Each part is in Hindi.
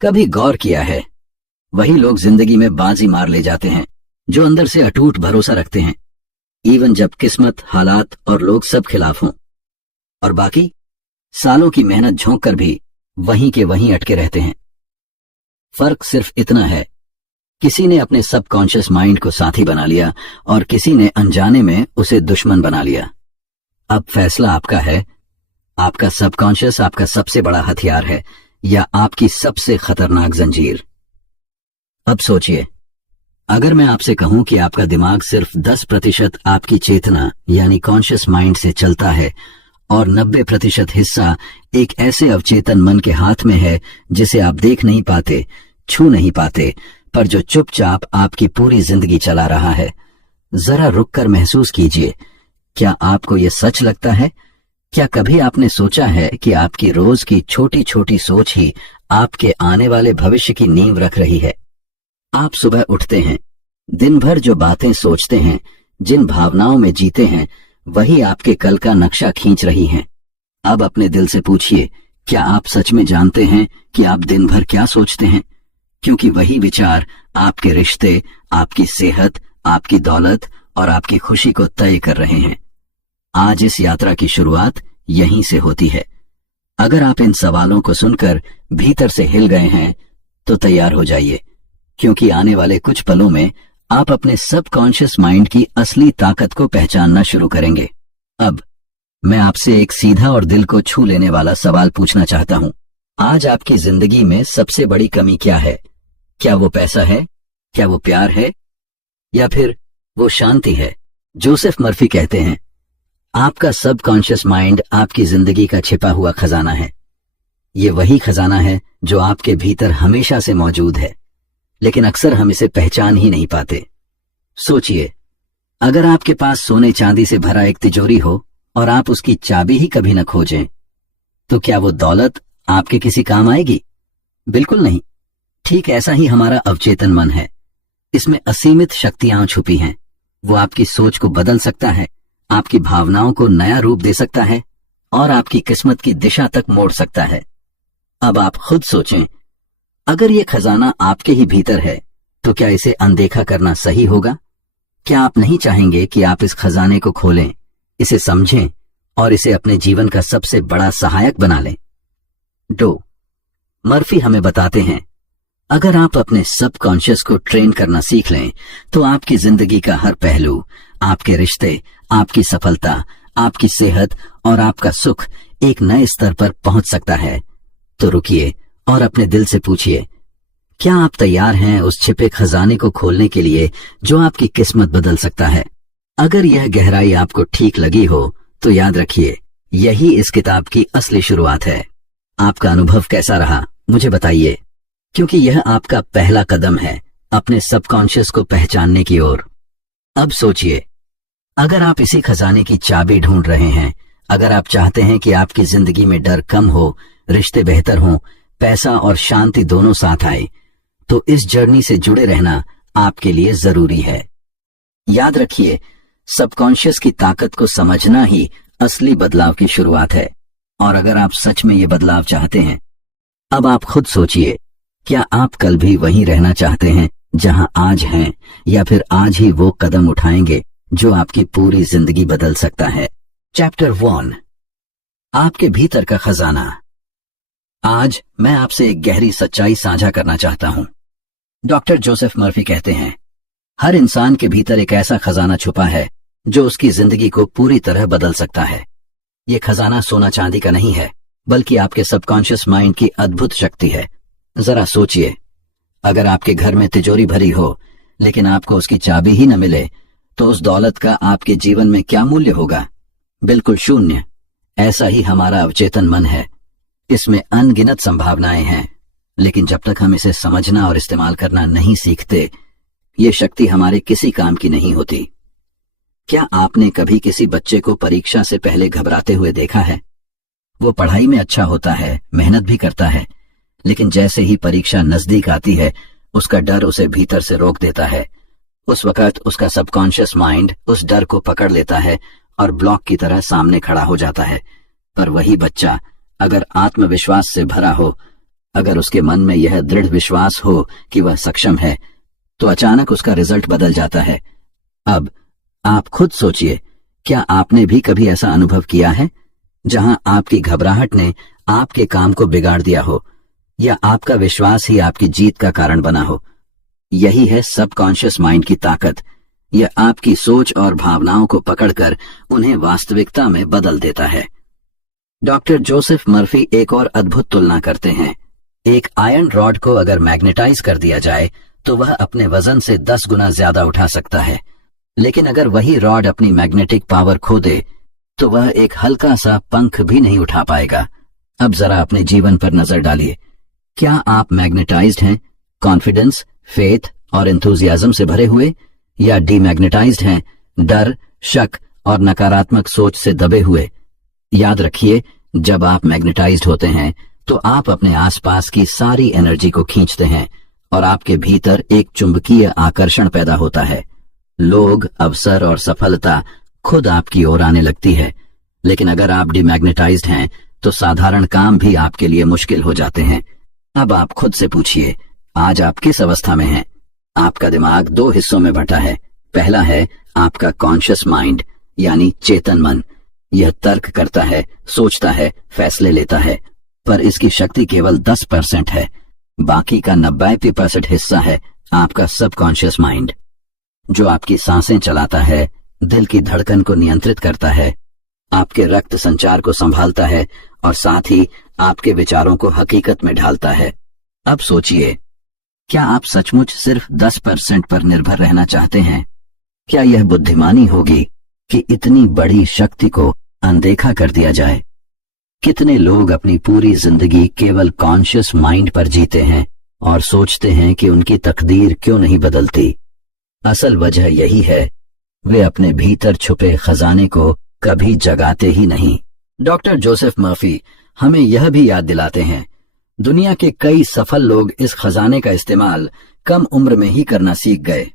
कभी गौर किया है, वही लोग जिंदगी में बाजी मार ले जाते हैं जो अंदर से अटूट भरोसा रखते हैं, इवन जब किस्मत, हालात और लोग सब खिलाफ हों। और बाकी सालों की मेहनत झोंक कर भी वहीं के वहीं अटके रहते हैं। फर्क सिर्फ इतना है, किसी ने अपने सबकॉन्शियस माइंड को साथी बना लिया और किसी ने अनजाने में उसे दुश्मन बना लिया। अब फैसला आपका है। आपका सबकॉन्शियस आपका सबसे बड़ा हथियार है या आपकी सबसे खतरनाक जंजीर। अब सोचिए, अगर मैं आपसे कहूं कि आपका दिमाग सिर्फ 10% आपकी चेतना यानी कॉन्शियस माइंड से चलता है और 90% हिस्सा एक ऐसे अवचेतन मन के हाथ में है जिसे आप देख नहीं पाते, छू नहीं पाते, पर जो चुपचाप आपकी पूरी जिंदगी चला रहा है। जरा रुककर महसूस कीजिए, क्या आपको यह सच लगता है? क्या कभी आपने सोचा है कि आपकी रोज की छोटी छोटी सोच ही आपके आने वाले भविष्य की नींव रख रही है? आप सुबह उठते हैं, दिन भर जो बातें सोचते हैं, जिन भावनाओं में जीते हैं, वही आपके कल का नक्शा खींच रही हैं। अब अपने दिल से पूछिए, क्या आप सच में जानते हैं कि आप दिन भर क्या सोचते हैं? क्योंकि वही विचार आपके रिश्ते, आपकी सेहत, आपकी दौलत और आपकी खुशी को तय कर रहे हैं। आज इस यात्रा की शुरुआत यहीं से होती है। अगर आप इन सवालों को सुनकर भीतर से हिल गए हैं तो तैयार हो जाइए, क्योंकि आने वाले कुछ पलों में आप अपने सबकॉन्शियस माइंड की असली ताकत को पहचानना शुरू करेंगे। अब मैं आपसे एक सीधा और दिल को छू लेने वाला सवाल पूछना चाहता हूं। आज आपकी जिंदगी में सबसे बड़ी कमी क्या है? क्या वो पैसा है? क्या वो प्यार है? या फिर वो शांति है? जोसेफ मर्फी कहते हैं, आपका सबकॉन्शियस माइंड आपकी जिंदगी का छिपा हुआ खजाना है। ये वही खजाना है जो आपके भीतर हमेशा से मौजूद है, लेकिन अक्सर हम इसे पहचान ही नहीं पाते। सोचिए, अगर आपके पास सोने चांदी से भरा एक तिजोरी हो और आप उसकी चाबी ही कभी न खोजें, तो क्या वो दौलत आपके किसी काम आएगी? बिल्कुल नहीं। ठीक ऐसा ही हमारा अवचेतन मन है। इसमें असीमित शक्तियां छुपी हैं। वो आपकी सोच को बदल सकता है, आपकी भावनाओं को नया रूप दे सकता है और आपकी किस्मत की दिशा तक मोड़ सकता है। अब आप खुद सोचें, अगर ये खजाना आपके ही भीतर है तो क्या इसे अनदेखा करना सही होगा? क्या आप नहीं चाहेंगे कि आप इस खजाने को खोलें, इसे समझें और इसे अपने जीवन का सबसे बड़ा सहायक बना लें? मर्फी हमें बताते हैं, अगर आप अपने सबकॉन्शियस को ट्रेन करना सीख लें तो आपकी जिंदगी का हर पहलू, आपके रिश्ते, आपकी सफलता, आपकी सेहत और आपका सुख एक नए स्तर पर पहुंच सकता है। तो रुकिए और अपने दिल से पूछिए, क्या आप तैयार हैं उस छिपे खजाने को खोलने के लिए जो आपकी किस्मत बदल सकता है? अगर यह गहराई आपको ठीक लगी हो तो याद रखिए, यही इस किताब की असली शुरुआत है। आपका अनुभव कैसा रहा मुझे बताइए, क्योंकि यह आपका पहला कदम है अपने सबकॉन्शियस को पहचानने की ओर। अब सोचिए, अगर आप इसी खजाने की चाबी ढूंढ रहे हैं, अगर आप चाहते हैं कि आपकी जिंदगी में डर कम हो, रिश्ते बेहतर हों, पैसा और शांति दोनों साथ आए, तो इस जर्नी से जुड़े रहना आपके लिए जरूरी है। याद रखिए, सबकॉन्शियस की ताकत को समझना ही असली बदलाव की शुरुआत है। और अगर आप सच में ये बदलाव चाहते हैं, अब आप खुद सोचिए, क्या आप कल भी वहीं रहना चाहते हैं जहां आज हैं, या फिर आज ही वो कदम उठाएंगे जो आपकी पूरी जिंदगी बदल सकता है? चैप्टर 1, आपके भीतर का खजाना। आज मैं आपसे एक गहरी सच्चाई साझा करना चाहता हूं। डॉक्टर जोसेफ मर्फी कहते हैं, हर इंसान के भीतर एक ऐसा खजाना छुपा है जो उसकी जिंदगी को पूरी तरह बदल सकता है। ये खजाना सोना चांदी का नहीं है, बल्कि आपके सबकॉन्शियस माइंड की अद्भुत शक्ति है। जरा सोचिए, अगर आपके घर में तिजोरी भरी हो लेकिन आपको उसकी चाबी ही न मिले, तो उस दौलत का आपके जीवन में क्या मूल्य होगा? बिल्कुल शून्य। ऐसा ही हमारा अवचेतन मन है। इसमें अनगिनत संभावनाएं हैं, लेकिन जब तक हम इसे समझना और इस्तेमाल करना नहीं सीखते, ये शक्ति हमारे किसी काम की नहीं होती। क्या आपने कभी किसी बच्चे को परीक्षा से पहले घबराते हुए देखा है? वो पढ़ाई में अच्छा होता है, मेहनत भी करता है, लेकिन जैसे ही परीक्षा नजदीक आती है, उसका डर उसे भीतर से रोक देता है। उस वक्त उसका सबकॉन्शियस माइंड उस डर को पकड़ लेता है और ब्लॉक की तरह सामने खड़ा हो जाता है। पर वही बच्चा अगर आत्मविश्वास से भरा हो, अगर उसके मन में यह दृढ़ विश्वास हो कि वह सक्षम है, तो अचानक उसका रिजल्ट बदल जाता है। अब आप खुद सोचिए, क्या आपने भी कभी ऐसा अनुभव किया है जहां आपकी घबराहट ने आपके काम को बिगाड़ दिया हो, या आपका विश्वास ही आपकी जीत का कारण बना हो? यही है सबकॉन्शियस माइंड की ताकत। यह आपकी सोच और भावनाओं को पकड़कर उन्हें वास्तविकता में बदल देता है। डॉक्टर जोसेफ मर्फी एक और अद्भुत तुलना करते हैं। एक आयरन रॉड को अगर मैग्नेटाइज कर दिया जाए तो वह अपने वजन से 10 गुना ज्यादा उठा सकता है, लेकिन अगर वही रॉड अपनी मैग्नेटिक पावर खो दे तो वह एक हल्का सा पंख भी नहीं उठा पाएगा। अब जरा अपने जीवन पर नजर डालिए। क्या आप मैग्नेटाइज्ड हैं, कॉन्फिडेंस, फेथ और एंथुजियाज्म से भरे हुए, या डीमैग्नेटाइज्ड हैं, डर, शक और नकारात्मक सोच से दबे हुए? याद रखिए, जब आप मैग्नेटाइज्ड होते हैं तो आप अपने आसपास की सारी एनर्जी को खींचते हैं और आपके भीतर एक चुंबकीय आकर्षण पैदा होता है। लोग, अवसर और सफलता खुद आपकी ओर आने लगती है। लेकिन अगर आप डिमैग्नेटाइज्ड हैं तो साधारण काम भी आपके लिए मुश्किल हो जाते हैं। अब आप खुद से पूछिए, आज आप किस अवस्था में हैं? आपका दिमाग 2 हिस्सों में बंटा है। पहला है आपका कॉन्शियस माइंड, यानी चेतन मन। यह तर्क करता है, सोचता है, फैसले लेता है, पर इसकी शक्ति केवल 10% है। बाकी का 90% हिस्सा है आपका सबकॉन्शियस माइंड, जो आपकी सांसें चलाता है, दिल की धड़कन को नियंत्रित करता है, आपके रक्त संचार को संभालता है और साथ ही आपके विचारों को हकीकत में ढालता है। अब सोचिए, क्या आप सचमुच सिर्फ 10% पर निर्भर रहना चाहते हैं? क्या यह बुद्धिमानी होगी कि इतनी बड़ी शक्ति को अनदेखा कर दिया जाए? कितने लोग अपनी पूरी जिंदगी केवल कॉन्शियस माइंड पर जीते हैं और सोचते हैं कि उनकी तकदीर क्यों नहीं बदलती। असल वजह यही है, वे अपने भीतर छुपे खजाने को कभी जगाते ही नहीं। डॉक्टर जोसेफ मर्फी हमें यह भी याद दिलाते हैं, दुनिया के कई सफल लोग इस खजाने का इस्तेमाल कम उम्र में ही करना सीख गए।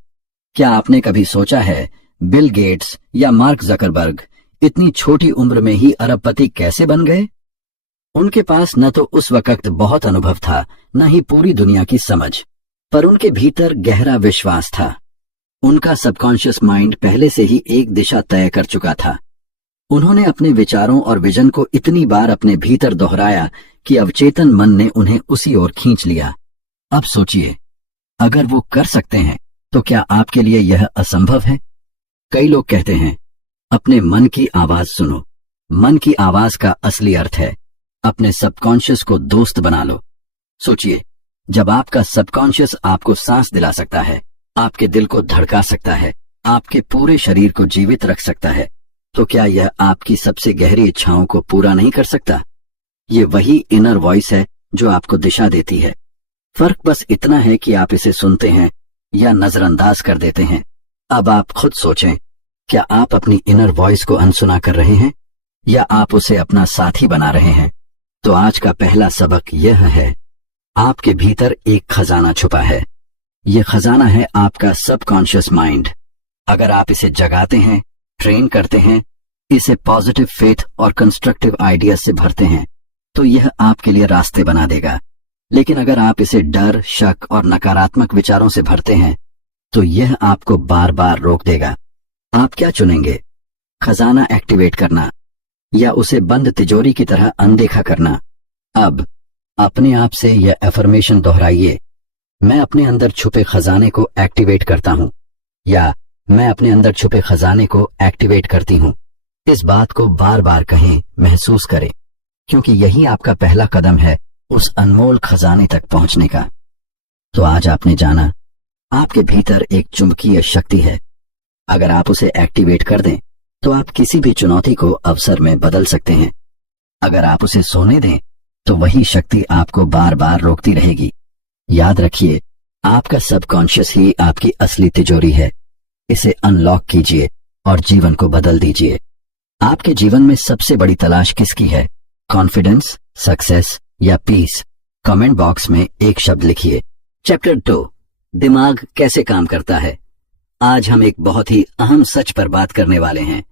क्या आपने कभी सोचा है बिल गेट्स या मार्क जकरबर्ग इतनी छोटी उम्र में ही अरबपति कैसे बन गए? उनके पास न तो उस वक्त बहुत अनुभव था, न ही पूरी दुनिया की समझ, पर उनके भीतर गहरा विश्वास था। उनका सबकॉन्शियस माइंड पहले से ही एक दिशा तय कर चुका था। उन्होंने अपने विचारों और विजन को इतनी बार अपने भीतर दोहराया कि अवचेतन मन ने उन्हें उसी ओर खींच लिया। अब सोचिए, अगर वो कर सकते हैं तो क्या आपके लिए यह असंभव है? कई लोग कहते हैं, अपने मन की आवाज सुनो। मन की आवाज का असली अर्थ है, अपने सबकॉन्शियस को दोस्त बना लो। सोचिए, जब आपका सबकॉन्शियस आपको सांस दिला सकता है, आपके दिल को धड़का सकता है, आपके पूरे शरीर को जीवित रख सकता है, तो क्या यह आपकी सबसे गहरी इच्छाओं को पूरा नहीं कर सकता? ये वही इनर वॉइस है जो आपको दिशा देती है। फर्क बस इतना है कि आप इसे सुनते हैं या नजरअंदाज कर देते हैं। अब आप खुद सोचें, क्या आप अपनी इनर वॉइस को अनसुना कर रहे हैं या आप उसे अपना साथी बना रहे हैं? तो आज का पहला सबक यह है, आपके भीतर एक खजाना छुपा है। यह खजाना है आपका सबकॉन्शियस माइंड। अगर आप इसे जगाते हैं, ट्रेन करते हैं, इसे पॉजिटिव फेथ और कंस्ट्रक्टिव आइडियाज से भरते हैं, तो यह आपके लिए रास्ते बना देगा। लेकिन अगर आप इसे डर, शक और नकारात्मक विचारों से भरते हैं, तो यह आपको बार बार रोक देगा। आप क्या चुनेंगे, खजाना एक्टिवेट करना या उसे बंद तिजोरी की तरह अनदेखा करना? अब अपने आप से यह अफर्मेशन दोहराइए, मैं अपने अंदर छुपे खजाने को एक्टिवेट करता हूं, या मैं अपने अंदर छुपे खजाने को एक्टिवेट करती हूं। इस बात को बार बार कहें, महसूस करें, क्योंकि यही आपका पहला कदम है उस अनमोल खजाने तक पहुंचने का। तो आज आपने जाना, आपके भीतर एक चुंबकीय शक्ति है। अगर आप उसे एक्टिवेट कर दें तो आप किसी भी चुनौती को अवसर में बदल सकते हैं। अगर आप उसे सोने दें तो वही शक्ति आपको बार बार रोकती रहेगी। याद रखिए, आपका सबकॉन्शियस ही आपकी असली तिजोरी है। इसे अनलॉक कीजिए और जीवन को बदल दीजिए। आपके जीवन में सबसे बड़ी तलाश किसकी है? कॉन्फिडेंस, सक्सेस या पीस? कमेंट बॉक्स में एक शब्द लिखिए। चैप्टर 2, दिमाग कैसे काम करता है। आज हम एक बहुत ही अहम सच पर बात करने वाले हैं।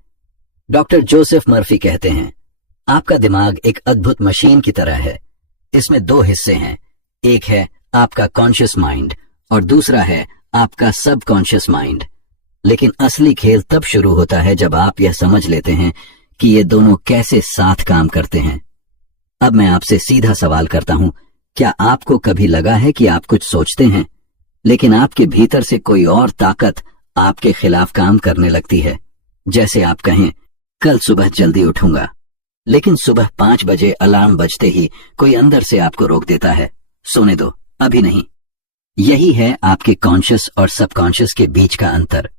डॉक्टर जोसेफ मर्फी कहते हैं, आपका दिमाग एक अद्भुत मशीन की तरह है। इसमें 2 हिस्से हैं, एक है आपका कॉन्शियस माइंड और दूसरा है आपका सबकॉन्शियस माइंड। लेकिन असली खेल तब शुरू होता है जब आप यह समझ लेते हैं कि ये दोनों कैसे साथ काम करते हैं। अब मैं आपसे सीधा सवाल करता हूं, क्या आपको कभी लगा है कि आप कुछ सोचते हैं लेकिन आपके भीतर से कोई और ताकत आपके खिलाफ काम करने लगती है? जैसे आप कहें, कल सुबह जल्दी उठूंगा, लेकिन सुबह 5 बजे अलार्म बजते ही कोई अंदर से आपको रोक देता है, सोने दो, अभी नहीं। यही है आपके कॉन्शियस और सबकॉन्शियस के बीच का अंतर।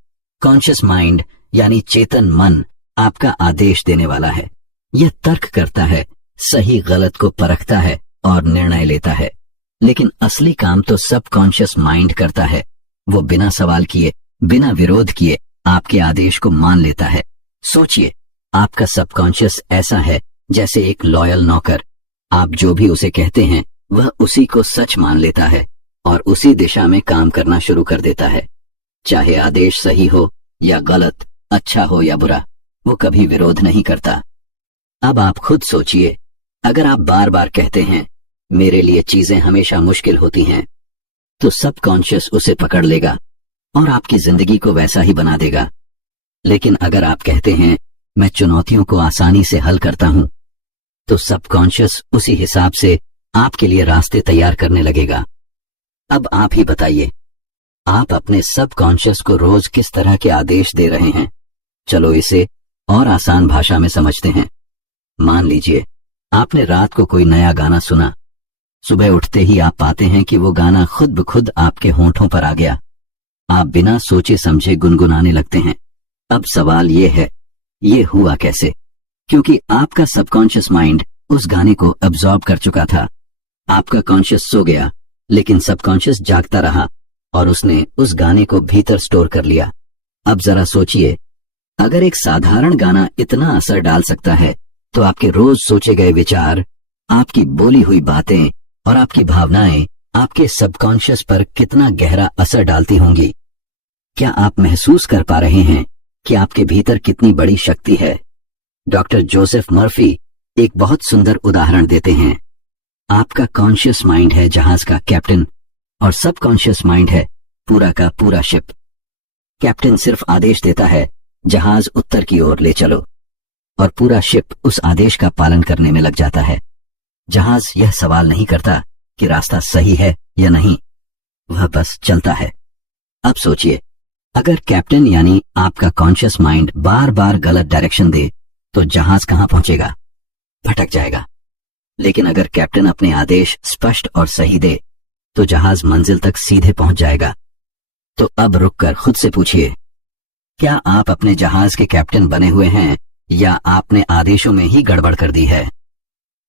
कॉन्शियस माइंड यानी चेतन मन आपका आदेश देने वाला है। यह तर्क करता है, सही गलत को परखता है और निर्णय लेता है। लेकिन असली काम तो सबकॉन्शियस माइंड करता है। वो बिना सवाल किए, बिना विरोध किए आपके आदेश को मान लेता है। सोचिए, आपका सबकॉन्शियस ऐसा है जैसे एक लॉयल नौकर। आप जो भी उसे कहते हैं वह उसी को सच मान लेता है और उसी दिशा में काम करना शुरू कर देता है। चाहे आदेश सही हो या गलत, अच्छा हो या बुरा, वो कभी विरोध नहीं करता। अब आप खुद सोचिए, अगर आप बार बार कहते हैं मेरे लिए चीजें हमेशा मुश्किल होती हैं, तो सबकॉन्शियस उसे पकड़ लेगा और आपकी जिंदगी को वैसा ही बना देगा। लेकिन अगर आप कहते हैं मैं चुनौतियों को आसानी से हल करता हूं, तो सबकॉन्शियस उसी हिसाब से आपके लिए रास्ते तैयार करने लगेगा। अब आप ही बताइए, आप अपने सबकॉन्शियस को रोज किस तरह के आदेश दे रहे हैं? चलो इसे और आसान भाषा में समझते हैं। मान लीजिए आपने रात को कोई नया गाना सुना। सुबह उठते ही आप पाते हैं कि वो गाना खुद ब खुद आपके होंठों पर आ गया। आप बिना सोचे समझे गुनगुनाने लगते हैं। अब सवाल ये है, ये हुआ कैसे? क्योंकि आपका सबकॉन्शियस माइंड उस गाने को अब्सॉर्ब कर चुका था। आपका कॉन्शियस सो गया, लेकिन सबकॉन्शियस जागता रहा और उसने उस गाने को भीतर स्टोर कर लिया। अब जरा सोचिए, अगर एक साधारण गाना इतना असर डाल सकता है, तो आपके रोज सोचे गए विचार, आपकी बोली हुई बातें और आपकी भावनाएं आपके सबकॉन्शियस पर कितना गहरा असर डालती होंगी। क्या आप महसूस कर पा रहे हैं कि आपके भीतर कितनी बड़ी शक्ति है? डॉक्टर जोसेफ मर्फी एक बहुत सुंदर उदाहरण देते हैं। आपका कॉन्शियस माइंड है जहाज का कैप्टन और सबकॉन्शियस माइंड है पूरा का पूरा शिप। कैप्टन सिर्फ आदेश देता है, जहाज उत्तर की ओर ले चलो, और पूरा शिप उस आदेश का पालन करने में लग जाता है। जहाज यह सवाल नहीं करता कि रास्ता सही है या नहीं, वह बस चलता है। अब सोचिए, अगर कैप्टन यानी आपका कॉन्शियस माइंड बार बार गलत डायरेक्शन दे, तो जहाज कहां पहुंचेगा? भटक जाएगा। लेकिन अगर कैप्टन अपने आदेश स्पष्ट और सही दे, तो जहाज मंजिल तक सीधे पहुंच जाएगा। तो अब रुककर खुद से पूछिए, क्या आप अपने जहाज के कैप्टन बने हुए हैं या आपने आदेशों में ही गड़बड़ कर दी है?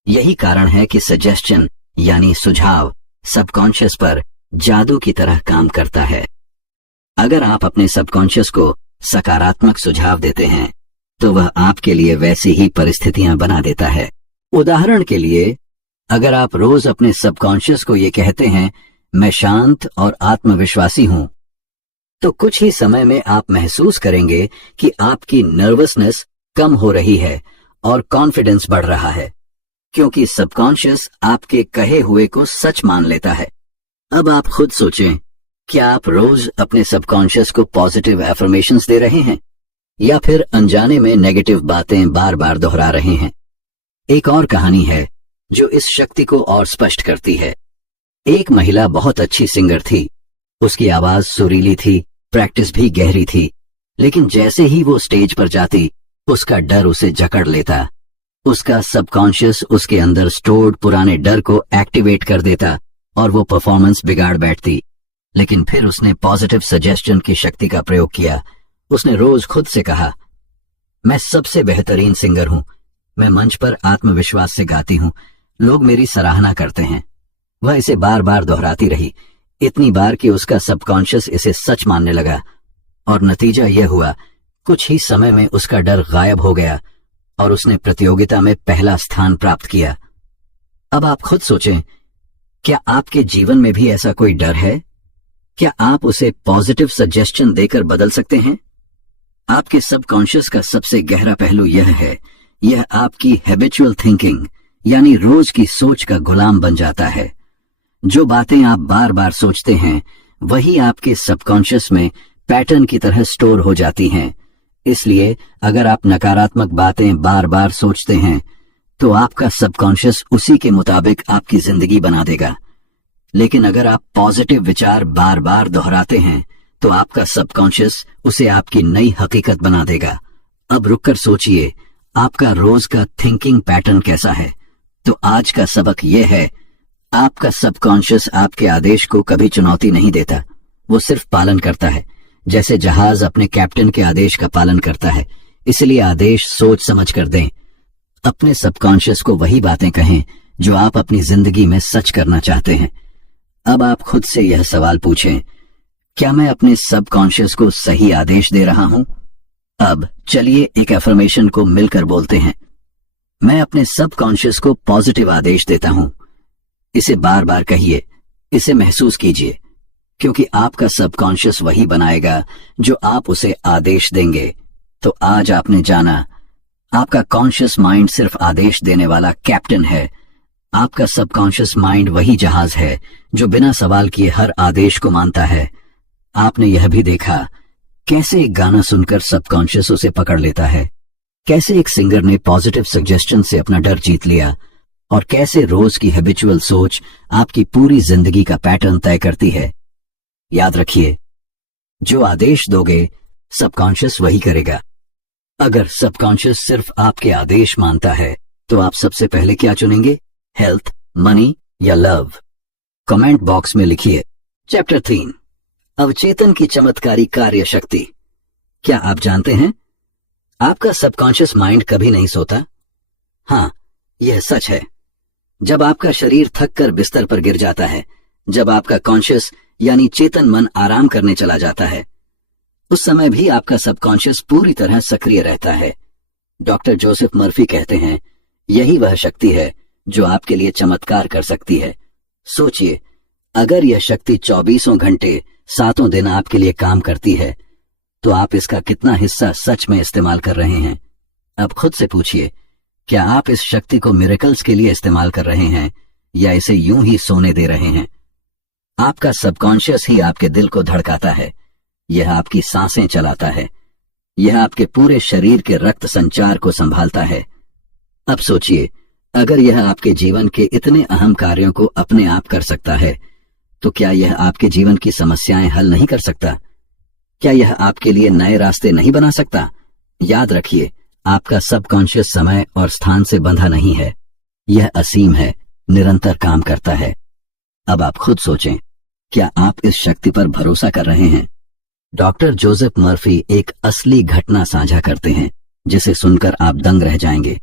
यही कारण है कि सजेशन यानी सुझाव सबकॉन्शियस पर जादू की तरह काम करता है। अगर आप अपने सबकॉन्शियस को सकारात्मक सुझाव देते हैं, तो वह आपके लिए वैसी ही परिस्थितियां बना देता है। उदाहरण के लिए, अगर आप रोज अपने सबकॉन्शियस को ये कहते हैं, मैं शांत और आत्मविश्वासी हूं, तो कुछ ही समय में आप महसूस करेंगे कि आपकी नर्वसनेस कम हो रही है और कॉन्फिडेंस बढ़ रहा है, क्योंकि सबकॉन्शियस आपके कहे हुए को सच मान लेता है। अब आप खुद सोचें, क्या आप रोज अपने सबकॉन्शियस को पॉजिटिव एफर्मेशंस दे रहे हैं या फिर अनजाने में नेगेटिव बातें बार बार दोहरा रहे हैं? एक और कहानी है जो इस शक्ति को और स्पष्ट करती है। एक महिला बहुत अच्छी सिंगर थी। उसकी आवाज सुरीली थी, प्रैक्टिस भी गहरी थी, लेकिन जैसे ही वो स्टेज पर जाती, उसका डर उसे जकड़ लेता। उसका सबकॉन्शियस उसके अंदर स्टोर्ड पुराने डर को एक्टिवेट कर देता और वो परफॉर्मेंस बिगाड़ बैठती। लेकिन फिर उसने पॉजिटिव सजेशन की शक्ति का प्रयोग किया। उसने रोज खुद से कहा, मैं सबसे बेहतरीन सिंगर हूं, मैं मंच पर आत्मविश्वास से गाती हूं, लोग मेरी सराहना करते हैं। वह इसे बार बार दोहराती रही, इतनी बार कि उसका सबकॉन्शियस इसे सच मानने लगा, और नतीजा यह हुआ, कुछ ही समय में उसका डर गायब हो गया और उसने प्रतियोगिता में पहला स्थान प्राप्त किया। अब आप खुद सोचें, क्या आपके जीवन में भी ऐसा कोई डर है? क्या आप उसे पॉजिटिव सजेशन देकर बदल सकते हैं? आपके सबकॉन्शियस का सबसे गहरा पहलू यह है, यह आपकी हैबिचुअल थिंकिंग यानी रोज की सोच का गुलाम बन जाता है। जो बातें आप बार बार सोचते हैं वही आपके सबकॉन्शियस में पैटर्न की तरह स्टोर हो जाती हैं। इसलिए अगर आप नकारात्मक बातें बार बार सोचते हैं तो आपका सबकॉन्शियस उसी के मुताबिक आपकी जिंदगी बना देगा। लेकिन अगर आप पॉजिटिव विचार बार बार दोहराते हैं तो आपका सबकॉन्शियस उसे आपकी नई हकीकत बना देगा। अब रुककर सोचिए, आपका रोज का थिंकिंग पैटर्न कैसा है? तो आज का सबक यह है, आपका सबकॉन्शियस आपके आदेश को कभी चुनौती नहीं देता, वो सिर्फ पालन करता है, जैसे जहाज अपने कैप्टन के आदेश का पालन करता है। इसलिए आदेश सोच समझ कर दें। अपने सबकॉन्शियस को वही बातें कहें जो आप अपनी जिंदगी में सच करना चाहते हैं। अब आप खुद से यह सवाल पूछें, क्या मैं अपने सबकॉन्शियस को सही आदेश दे रहा हूं? अब चलिए एक अफर्मेशन को मिलकर बोलते हैं। मैं अपने सबकॉन्शियस को पॉजिटिव आदेश देता हूं। इसे बार बार कहिए, इसे महसूस कीजिए, क्योंकि आपका सबकॉन्शियस वही बनाएगा जो आप उसे आदेश देंगे। तो आज आपने जाना, आपका कॉन्शियस माइंड सिर्फ आदेश देने वाला कैप्टन है। आपका सबकॉन्शियस माइंड वही जहाज है जो बिना सवाल किए हर आदेश को मानता है। आपने यह भी देखा कैसे एक गाना सुनकर सबकॉन्शियस उसे पकड़ लेता है, कैसे एक सिंगर ने पॉजिटिव सजेशन से अपना डर जीत लिया, और कैसे रोज की हैबिचुअल सोच आपकी पूरी जिंदगी का पैटर्न तय करती है। याद रखिए, जो आदेश दोगे सबकॉन्शियस वही करेगा। अगर सबकॉन्शियस सिर्फ आपके आदेश मानता है तो आप सबसे पहले क्या चुनेंगे? हेल्थ, मनी या लव? कमेंट बॉक्स में लिखिए। चैप्टर 3, अवचेतन की चमत्कारी कार्य शक्ति। क्या आप जानते हैं, आपका सबकॉन्शियस माइंड कभी नहीं सोता। हाँ, यह सच है। जब आपका शरीर थककर बिस्तर पर गिर जाता है, जब आपका कॉन्शियस यानी चेतन मन आराम करने चला जाता है, उस समय भी आपका सबकॉन्शियस पूरी तरह सक्रिय रहता है। डॉक्टर जोसेफ मर्फी कहते हैं, यही वह शक्ति है जो आपके लिए चमत्कार कर सकती है। सोचिए, अगर यह शक्ति 24 घंटे 7 दिन आपके लिए काम करती है तो आप इसका कितना हिस्सा सच में इस्तेमाल कर रहे हैं? अब खुद से पूछिए, क्या आप इस शक्ति को मिरेकल्स के लिए इस्तेमाल कर रहे हैं या इसे यूं ही सोने दे रहे हैं? आपका सबकॉन्शियस ही आपके दिल को धड़काता है, यह आपकी सांसें चलाता है, यह आपके पूरे शरीर के रक्त संचार को संभालता है। अब सोचिए, अगर यह आपके जीवन के इतने अहम कार्यों को अपने आप कर सकता है तो क्या यह आपके जीवन की समस्याएं हल नहीं कर सकता? क्या यह आपके लिए नए रास्ते नहीं बना सकता? याद रखिए, आपका सबकॉन्शियस समय और स्थान से बंधा नहीं है, यह असीम है, निरंतर काम करता है। अब आप खुद सोचें, क्या आप इस शक्ति पर भरोसा कर रहे हैं? डॉक्टर जोसेफ मर्फी एक असली घटना साझा करते हैं जिसे सुनकर आप दंग रह जाएंगे।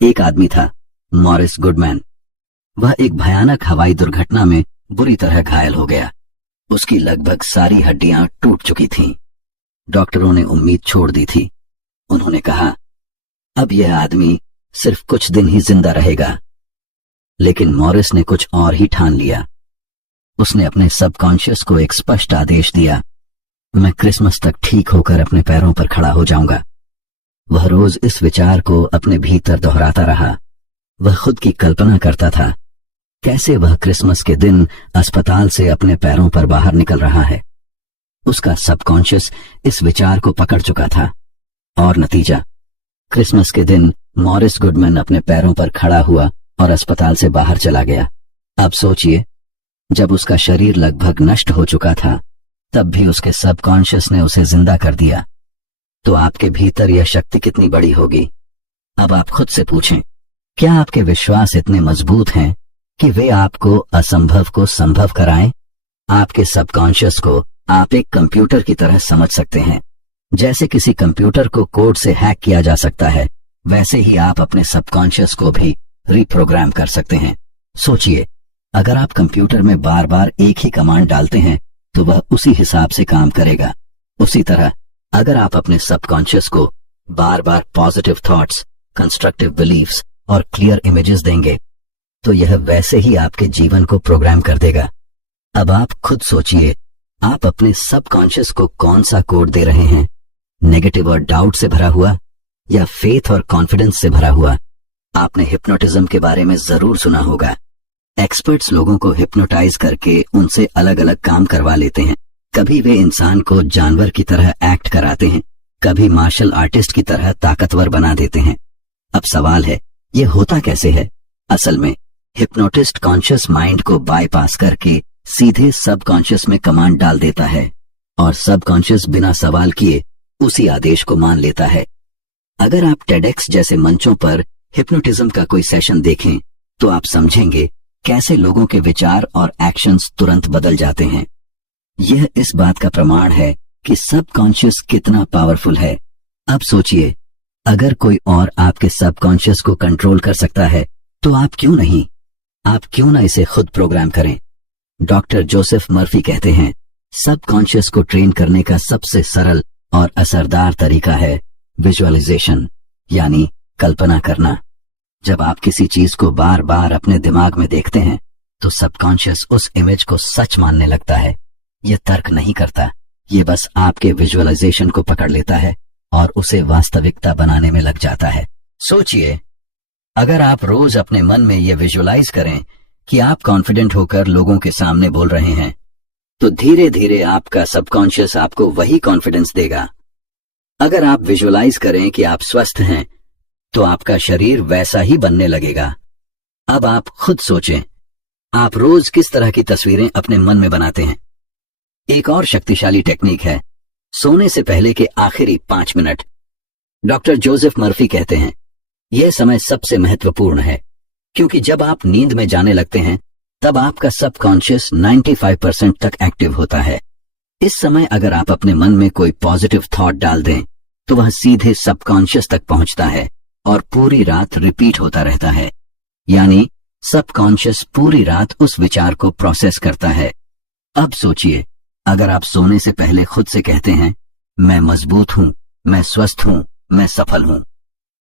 एक आदमी था, मॉरिस गुडमैन। वह एक भयानक हवाई दुर्घटना में बुरी तरह घायल हो गया। उसकी लगभग सारी हड्डियां टूट चुकी थीं। डॉक्टरों ने उम्मीद छोड़ दी थी। उन्होंने कहा, अब यह आदमी सिर्फ कुछ दिन ही जिंदा रहेगा। लेकिन मॉरिस ने कुछ और ही ठान लिया। उसने अपने सबकॉन्शियस को एक स्पष्ट आदेश दिया, मैं क्रिसमस तक ठीक होकर अपने पैरों पर खड़ा हो जाऊंगा। वह रोज इस विचार को अपने भीतर दोहराता रहा। वह खुद की कल्पना करता था, कैसे वह क्रिसमस के दिन अस्पताल से अपने पैरों पर बाहर निकल रहा है। उसका सबकॉन्शियस इस विचार को पकड़ चुका था और नतीजा, क्रिसमस के दिन मॉरिस गुडमैन अपने पैरों पर खड़ा हुआ और अस्पताल से बाहर चला गया। अब सोचिए, जब उसका शरीर लगभग नष्ट हो चुका था तब भी उसके सबकॉन्शियस ने उसे जिंदा कर दिया। तो आपके भीतर यह शक्ति कितनी बड़ी होगी? अब आप खुद से पूछें, क्या आपके विश्वास इतने मजबूत हैं कि वे आपको असंभव को संभव कराएं? आपके सबकॉन्शियस को आप एक कंप्यूटर की तरह समझ सकते हैं। जैसे किसी कंप्यूटर को कोड से हैक किया जा सकता है, वैसे ही आप अपने सबकॉन्शियस को भी रिप्रोग्राम कर सकते हैं। सोचिए, अगर आप कंप्यूटर में बार बार एक ही कमांड डालते हैं तो वह उसी हिसाब से काम करेगा। उसी तरह अगर आप अपने सबकॉन्शियस को बार बार पॉजिटिव थॉट्स, कंस्ट्रक्टिव बिलीफ्स और क्लियर इमेजेस देंगे तो यह वैसे ही आपके जीवन को प्रोग्राम कर देगा। अब आप खुद सोचिए, आप अपने सबकॉन्शियस को कौन सा कोड दे रहे हैं? नेगेटिव और डाउट से भरा हुआ या फेथ और कॉन्फिडेंस से भरा हुआ? आपने हिप्नोटिज्म के बारे में जरूर सुना होगा। एक्सपर्ट्स लोगों को हिप्नोटाइज करके उनसे अलग अलग काम करवा लेते हैं। कभी वे इंसान को जानवर की तरह एक्ट कराते हैं, कभी मार्शल आर्टिस्ट की तरह ताकतवर बना देते हैं। अब सवाल है, ये होता कैसे है? असल में हिप्नोटिस्ट कॉन्शियस माइंड को बाईपास करके सीधे सबकॉन्शियस में कमांड डाल देता है और सबकॉन्शियस बिना सवाल किए उसी आदेश को मान लेता है। अगर आप टेडेक्स जैसे मंचों पर हिप्नोटिज्म का कोई सेशन देखें तो आप समझेंगे कैसे लोगों के विचार और एक्शंस तुरंत बदल जाते हैं। यह इस बात का प्रमाण है कि सबकॉन्शियस कितना पावरफुल है। अब सोचिए, अगर कोई और आपके सबकॉन्शियस को कंट्रोल कर सकता है तो आप क्यों नहीं? आप क्यों ना इसे खुद प्रोग्राम करें? डॉक्टर जोसेफ मर्फी कहते हैं, सबकॉन्शियस को ट्रेन करने का सबसे सरल और असरदार तरीका है विजुअलाइजेशन, यानी कल्पना करना। जब आप किसी चीज को बार बार अपने दिमाग में देखते हैं तो सबकॉन्शियस उस इमेज को सच मानने लगता है। यह तर्क नहीं करता, ये बस आपके विजुअलाइजेशन को पकड़ लेता है और उसे वास्तविकता बनाने में लग जाता है। सोचिए, अगर आप रोज अपने मन में यह विजुअलाइज करें कि आप कॉन्फिडेंट होकर लोगों के सामने बोल रहे हैं, तो धीरे धीरे आपका सबकॉन्शियस आपको वही कॉन्फिडेंस देगा। अगर आप विजुअलाइज करें कि आप स्वस्थ हैं तो आपका शरीर वैसा ही बनने लगेगा। अब आप खुद सोचें, आप रोज किस तरह की तस्वीरें अपने मन में बनाते हैं? एक और शक्तिशाली टेक्निक है सोने से पहले के आखिरी 5 मिनट। डॉक्टर जोसेफ मर्फी कहते हैं, यह समय सबसे महत्वपूर्ण है क्योंकि जब आप नींद में जाने लगते हैं तब आपका सबकॉन्शियस 95% तक एक्टिव होता है। इस समय अगर आप अपने मन में कोई पॉजिटिव थॉट डाल दें तो वह सीधे सबकॉन्शियस तक पहुंचता है और पूरी रात रिपीट होता रहता है। यानी सबकॉन्शियस पूरी रात उस विचार को प्रोसेस करता है। अब सोचिए, अगर आप सोने से पहले खुद से कहते हैं, मैं मजबूत हूं, मैं स्वस्थ हूं, मैं सफल हूं,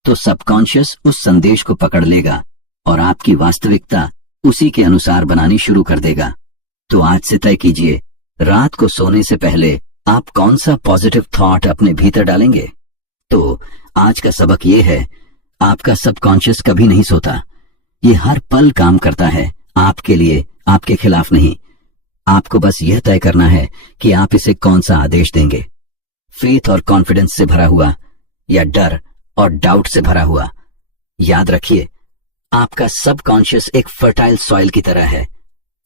तो सबकॉन्शियस उस संदेश को पकड़ लेगा और आपकी वास्तविकता उसी के अनुसार बनानी शुरू कर देगा। तो आज से तय कीजिए, रात को सोने से पहले आप कौन सा पॉजिटिव थॉट अपने भीतर डालेंगे। तो आज का सबक ये है, आपका सबकॉन्शियस कभी नहीं सोता। ये हर पल काम करता है, आपके लिए, आपके खिलाफ नहीं। आपको बस यह तय करना है कि आप इसे कौन सा आदेश देंगे, फेथ और कॉन्फिडेंस से भरा हुआ या डर और डाउट से भरा हुआ। याद रखिए, आपका सबकॉन्शियस एक फर्टाइल सॉइल की तरह है।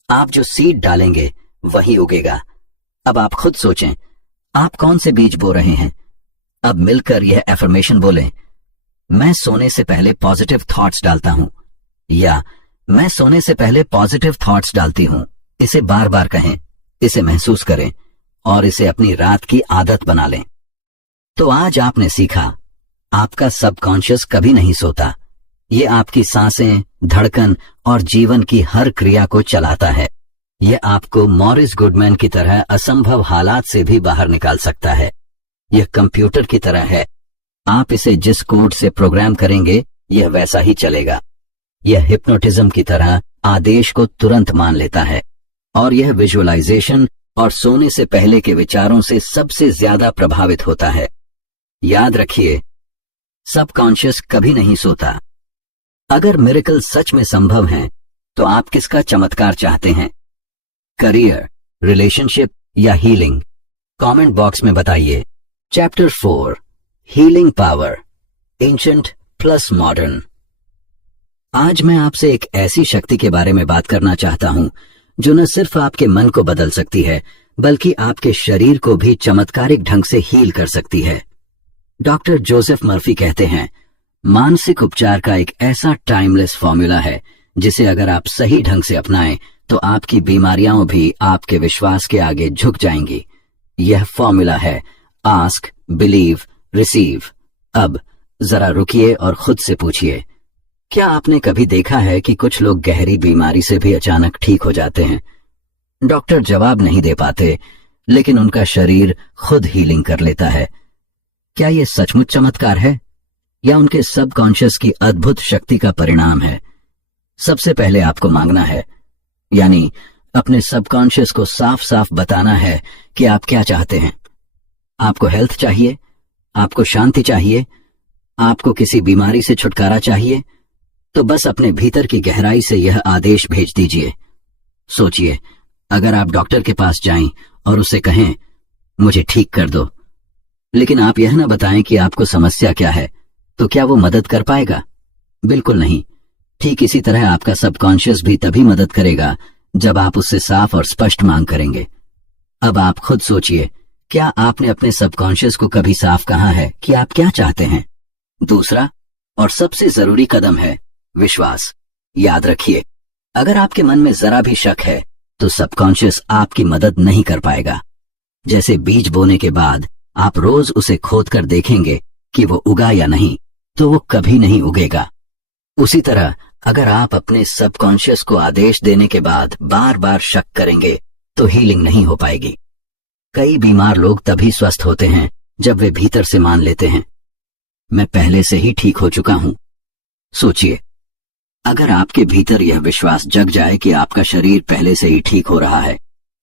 आप जो सीड डालेंगे वही उगेगा। अब आप खुद सोचें, आप कौन से बीज बो रहे हैं। अब मिलकर यह एफर्मेशन बोलें, मैं सोने से पहले पॉजिटिव थॉट्स डालता हूं, या मैं सोने से पहले पॉजिटिव थॉट्स डालती हूं। इसे बार बार कहें, इसे महसूस करें और इसे अपनी रात की आदत बना लें। तो आज आपने सीखा, आपका सबकॉन्शियस कभी नहीं सोता। ये आपकी सांसें, धड़कन और जीवन की हर क्रिया को चलाता है। यह आपको मॉरिस गुडमैन की तरह असंभव हालात से भी बाहर निकाल सकता है। यह कंप्यूटर की तरह है, आप इसे जिस कोड से प्रोग्राम करेंगे यह वैसा ही चलेगा। यह हिप्नोटिज्म की तरह आदेश को तुरंत मान लेता है और यह विजुअलाइजेशन और सोने से पहले के विचारों से सबसे ज्यादा प्रभावित होता है। याद रखिए, सबकॉन्शियस कभी नहीं सोता। अगर मिरेकल सच में संभव है तो आप किसका चमत्कार चाहते हैं? करियर, रिलेशनशिप या हीलिंग? कमेंट बॉक्स में बताइए। Chapter 4, healing power, ancient plus modern. आज मैं आपसे एक ऐसी शक्ति के बारे में बात करना चाहता हूं जो न सिर्फ आपके मन को बदल सकती है बल्कि आपके शरीर को भी चमत्कारिक ढंग से हील कर सकती है। डॉक्टर जोसेफ मर्फी कहते हैं, मानसिक उपचार का एक ऐसा टाइमलेस फॉर्मूला है जिसे अगर आप सही ढंग से अपनाएं तो आपकी बीमारियां भी आपके विश्वास के आगे झुक जाएंगी। यह फॉर्मूला है आस्क, बिलीव, रिसीव। अब जरा रुकिए और खुद से पूछिए, क्या आपने कभी देखा है कि कुछ लोग गहरी बीमारी से भी अचानक ठीक हो जाते हैं? डॉक्टर जवाब नहीं दे पाते लेकिन उनका शरीर खुद हीलिंग कर लेता है। क्या यह सचमुच चमत्कार है या उनके सबकॉन्शियस की अद्भुत शक्ति का परिणाम है? सबसे पहले आपको मांगना है, यानी अपने सबकॉन्शियस को साफ साफ बताना है कि आप क्या चाहते हैं। आपको हेल्थ चाहिए, आपको शांति चाहिए, आपको किसी बीमारी से छुटकारा चाहिए, तो बस अपने भीतर की गहराई से यह आदेश भेज दीजिए। सोचिए, अगर आप डॉक्टर के पास जाएं और उससे कहें मुझे ठीक कर दो, लेकिन आप यह ना बताएं कि आपको समस्या क्या है, तो क्या वो मदद कर पाएगा? बिल्कुल नहीं। ठीक इसी तरह आपका सबकॉन्शियस भी तभी मदद करेगा जब आप उससे साफ और स्पष्ट मांग करेंगे। अब आप खुद सोचिए, क्या आपने अपने सबकॉन्शियस को कभी साफ कहा है कि आप क्या चाहते हैं? दूसरा और सबसे जरूरी कदम है विश्वास। याद रखिए, अगर आपके मन में जरा भी शक है तो सबकॉन्शियस आपकी मदद नहीं कर पाएगा। जैसे बीज बोने के बाद आप रोज उसे खोद कर देखेंगे कि वो उगा या नहीं, तो वो कभी नहीं उगेगा। उसी तरह अगर आप अपने सबकॉन्शियस को आदेश देने के बाद बार बार शक करेंगे तो हीलिंग नहीं हो पाएगी। कई बीमार लोग तभी स्वस्थ होते हैं जब वे भीतर से मान लेते हैं, मैं पहले से ही ठीक हो चुका हूं। सोचिए, अगर आपके भीतर यह विश्वास जग जाए कि आपका शरीर पहले से ही ठीक हो रहा है,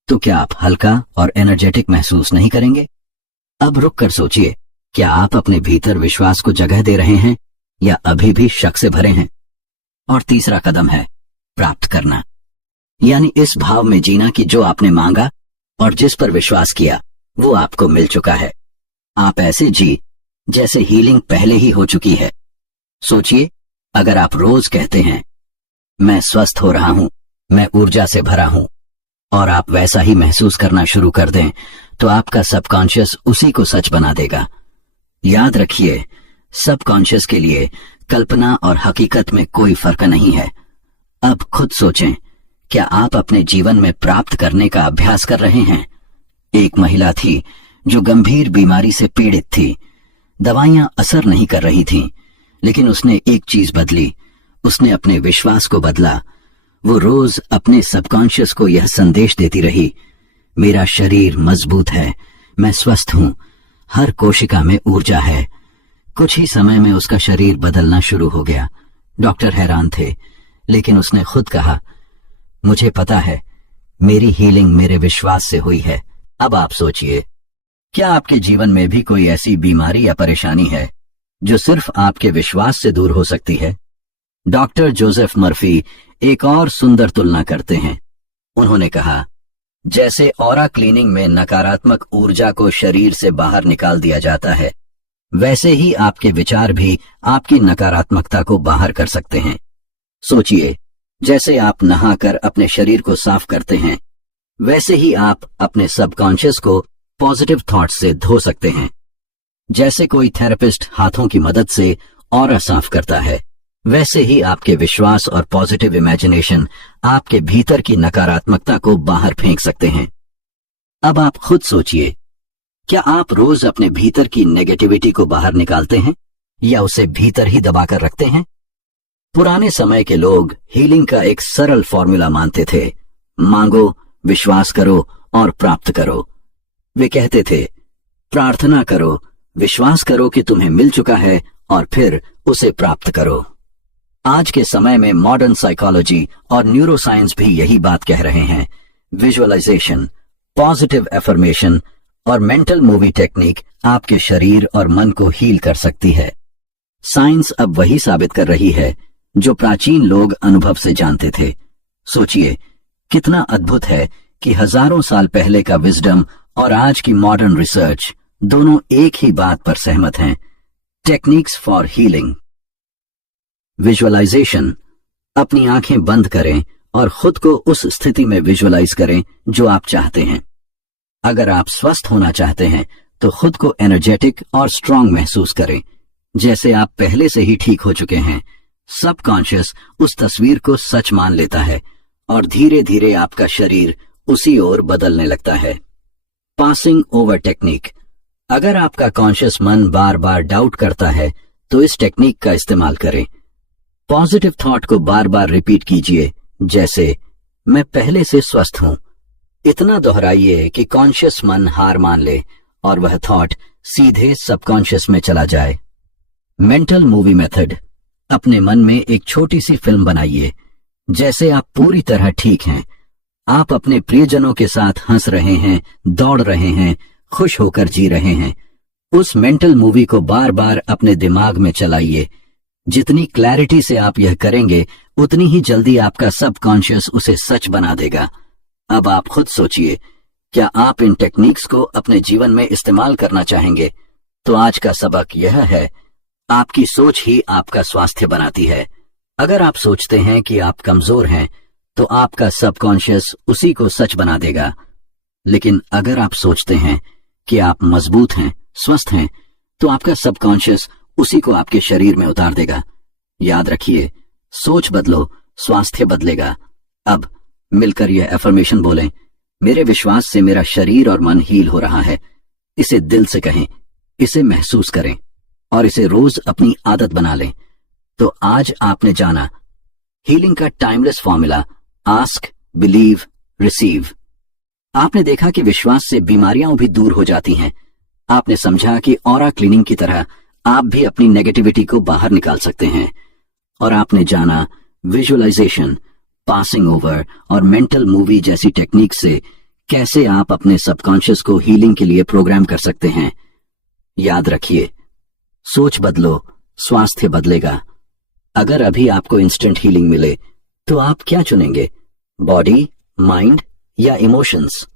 तो क्या आप हल्का और एनर्जेटिक महसूस नहीं करेंगे? अब रुक कर सोचिए, क्या आप अपने भीतर विश्वास को जगह दे रहे हैं या अभी भी शक से भरे हैं? और तीसरा कदम है प्राप्त करना, यानी इस भाव में जीना कि जो आपने मांगा और जिस पर विश्वास किया वो आपको मिल चुका है। आप ऐसे जी जैसे हीलिंग पहले ही हो चुकी है। सोचिए, अगर आप रोज कहते हैं मैं स्वस्थ हो रहा हूं, मैं ऊर्जा से भरा हूं, और आप वैसा ही महसूस करना शुरू कर दें, तो आपका सबकॉन्शियस उसी को सच बना देगा। याद रखिए, सबकॉन्शियस के लिए कल्पना और हकीकत में कोई फर्क नहीं है। अब खुद सोचें, क्या आप अपने जीवन में प्राप्त करने का अभ्यास कर रहे हैं? एक महिला थी जो गंभीर बीमारी से पीड़ित थी। दवाइयां असर नहीं कर रही थीं, लेकिन उसने एक चीज बदली, उसने अपने विश्वास को बदला। वो रोज अपने सबकॉन्शियस को यह संदेश देती रही, मेरा शरीर मजबूत है, मैं स्वस्थ हूं, हर कोशिका में ऊर्जा है। कुछ ही समय में उसका शरीर बदलना शुरू हो गया। डॉक्टर हैरान थे, लेकिन उसने खुद कहा, मुझे पता है मेरी हीलिंग मेरे विश्वास से हुई है। अब आप सोचिए, क्या आपके जीवन में भी कोई ऐसी बीमारी या परेशानी है जो सिर्फ आपके विश्वास से दूर हो सकती है? डॉक्टर जोसेफ मर्फी एक और सुंदर तुलना करते हैं। उन्होंने कहा, जैसे ऑरा क्लीनिंग में नकारात्मक ऊर्जा को शरीर से बाहर निकाल दिया जाता है, वैसे ही आपके विचार भी आपकी नकारात्मकता को बाहर कर सकते हैं। सोचिए, जैसे आप नहाकर अपने शरीर को साफ करते हैं, वैसे ही आप अपने सबकॉन्शियस को पॉजिटिव थॉट्स से धो सकते हैं। जैसे कोई थेरेपिस्ट हाथों की मदद से ऑरा साफ करता है, वैसे ही आपके विश्वास और पॉजिटिव इमेजिनेशन आपके भीतर की नकारात्मकता को बाहर फेंक सकते हैं। अब आप खुद सोचिए, क्या आप रोज अपने भीतर की नेगेटिविटी को बाहर निकालते हैं या उसे भीतर ही दबाकर रखते हैं? पुराने समय के लोग हीलिंग का एक सरल फॉर्मूला मानते थे, मांगो, विश्वास करो और प्राप्त करो। वे कहते थे, प्रार्थना करो, विश्वास करो कि तुम्हें मिल चुका है और फिर उसे प्राप्त करो। आज के समय में मॉडर्न साइकोलॉजी और न्यूरोसाइंस भी यही बात कह रहे हैं। विजुअलाइजेशन, पॉजिटिव एफर्मेशन और मेंटल मूवी टेक्निक आपके शरीर और मन को हील कर सकती है। साइंस अब वही साबित कर रही है जो प्राचीन लोग अनुभव से जानते थे। सोचिए, कितना अद्भुत है कि हजारों साल पहले का विजडम और आज की मॉडर्न रिसर्च दोनों एक ही बात पर सहमत हैं, टेक्निक्स फॉर हीलिंग। विजुअलाइजेशन, अपनी आंखें बंद करें और खुद को उस स्थिति में विजुअलाइज करें जो आप चाहते हैं। अगर आप स्वस्थ होना चाहते हैं तो खुद को एनर्जेटिक और स्ट्रांग महसूस करें, जैसे आप पहले से ही ठीक हो चुके हैं। सबकॉन्शियस उस तस्वीर को सच मान लेता है और धीरे धीरे आपका शरीर उसी ओर बदलने लगता है। पासिंग ओवर टेक्निक, अगर आपका कॉन्शियस मन बार बार डाउट करता है तो इस टेक्निक का इस्तेमाल करें। पॉजिटिव थॉट को बार बार रिपीट कीजिए, जैसे मैं पहले से स्वस्थ हूं। इतना दोहराइए कि कॉन्शियस मन हार मान ले और वह थॉट सीधे सबकॉन्शियस में चला जाए। मेंटल मूवी मेथड, अपने मन में एक छोटी सी फिल्म बनाइए, जैसे आप पूरी तरह ठीक हैं। आप अपने प्रियजनों के साथ हंस रहे हैं, दौड़ रहे हैं, खुश होकर जी रहे हैं। उस मेंटल मूवी को बार बार अपने दिमाग में चलाइए। जितनी क्लैरिटी से आप यह करेंगे उतनी ही जल्दी आपका सबकॉन्शियस उसे सच बना देगा। अब आप खुद सोचिए, क्या आप इन टेक्निक्स को अपने जीवन में इस्तेमाल करना चाहेंगे? तो आज का सबक यह है, आपकी सोच ही आपका स्वास्थ्य बनाती है। अगर आप सोचते हैं कि आप कमजोर हैं तो आपका सबकॉन्शियस उसी को सच बना देगा। लेकिन अगर आप सोचते हैं कि आप मजबूत हैं, स्वस्थ हैं, तो आपका सबकॉन्शियस उसी को आपके शरीर में उतार देगा। याद रखिए, सोच बदलो, स्वास्थ्य बदलेगा। अब मिलकर यह एफर्मेशन बोलें, मेरे विश्वास से मेरा शरीर और मन हील हो रहा है। इसे दिल से कहें, इसे महसूस करें और इसे रोज अपनी आदत बना लें। तो आज आपने जाना हीलिंग का timeless formula, ask, believe, receive. आपने देखा कि विश्वास से बीमारियां भी दूर हो जाती हैं। आपने समझा कि ऑरा क्लीनिंग की तरह आप भी अपनी नेगेटिविटी को बाहर निकाल सकते हैं। और आपने जाना विजुअलाइजेशन, पासिंग ओवर और मेंटल मूवी जैसी टेक्निक से कैसे आप अपने सबकॉन्शियस को हीलिंग के लिए प्रोग्राम कर सकते हैं। याद रखिए, सोच बदलो, स्वास्थ्य बदलेगा। अगर अभी आपको इंस्टेंट हीलिंग मिले तो आप क्या चुनेंगे? बॉडी, माइंड या इमोशंस?